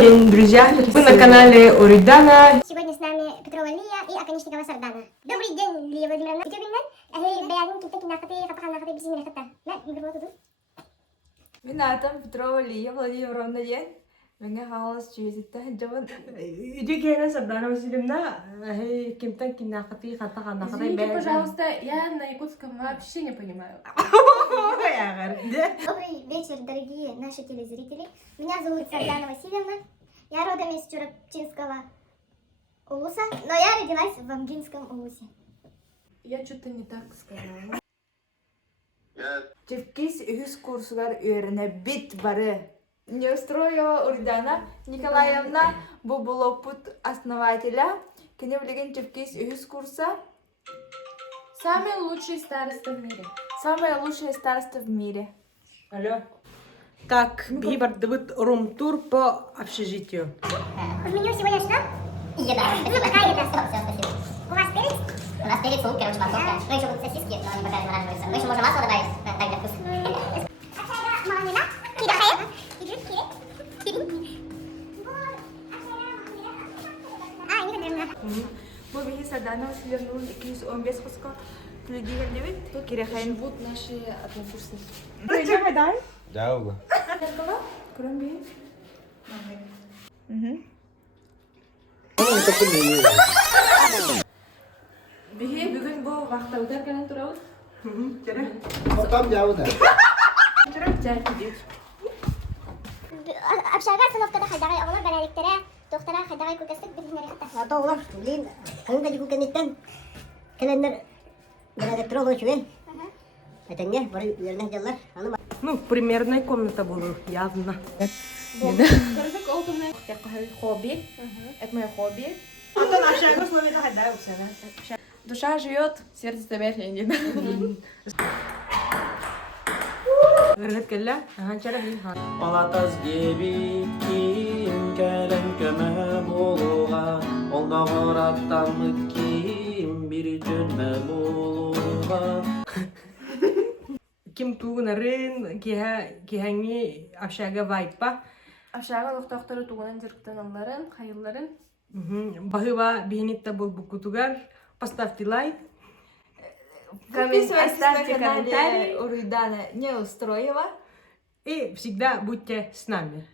день, друзья! Вы на канале Уридана. Сегодня с нами Петрова Лия и Аконечникова Сардана. Добрый день, Лия Владимировна. Мен атам Петрова Лия Владимировна ден. Менге халас чүйесетті жабын. Үйде кейіне Сардана Васильевна, кемтен кинақаты қатағанақыдай Извините, пожалуйста, я на якутском вообще не понимаю. Добрый вечер, дорогие наши телезрители. Меня зовут Сардана Васильевна. Я родом из Чурапчинского улуса, но я родилась в Амгинском улусе. Я что-то не так сказала. Чевкис үз курсугар үйеріне бит бары. Неустроева Уридана Николаевна Бубулопут основателя. Кене білеген Чевкис үз курса. Самый лучший староста в мире. Самое лучшее староста в мире. Алло. Так, бибардыбыт рум-тур по общежитию. В меню сегодня что? Еда. Это какая еда? Все, спасибо. У вас перец? У нас перец, лук, короче, морковка. Ну, еще будут сосиски, но они пока замораживаются. Мы еще можем масло добавить, так для вкуса. Bu bihi Сардана Васильевна 215 куска түледеген дебет. Кирехайын. Живут наши однокурсники. Жауга. Көрін бей? Bihi бүгін бұл вақта өтергенен тұрауыз. Там жауга. Жай кедек. Общага остановкада хайдагай оғылар бәләліктері, тоқтара хайдагай көкестік бірінері қата. Ата олар, блин, каңда жүгін кәнеттен кәлендер бәрәдеттір олы шуен. Әтәңе, бары үйеріне жалар. Ну, примерная комната была, явно. Көрдік олтымны. Хобби. Это мое хобби. Антон, общага условия хайдай у себя. Душа живет, сердце тебя нет. Вернет келла, ағанчара бейін хан. Алатаз дебит ким кәлен көмө болуға Олна ғораттанмыт ким бір жөнмө болуға Ким туғынарын, кихәңі общага вайпа. Авшаға лоқтақтары туғынан жүріктен алларын, қайылларын. Бағыва бейнетті бұл бұқытуғар. Поставьте лайк. Оставьте комментарий. Уридана Неустроева. И всегда будьте с нами.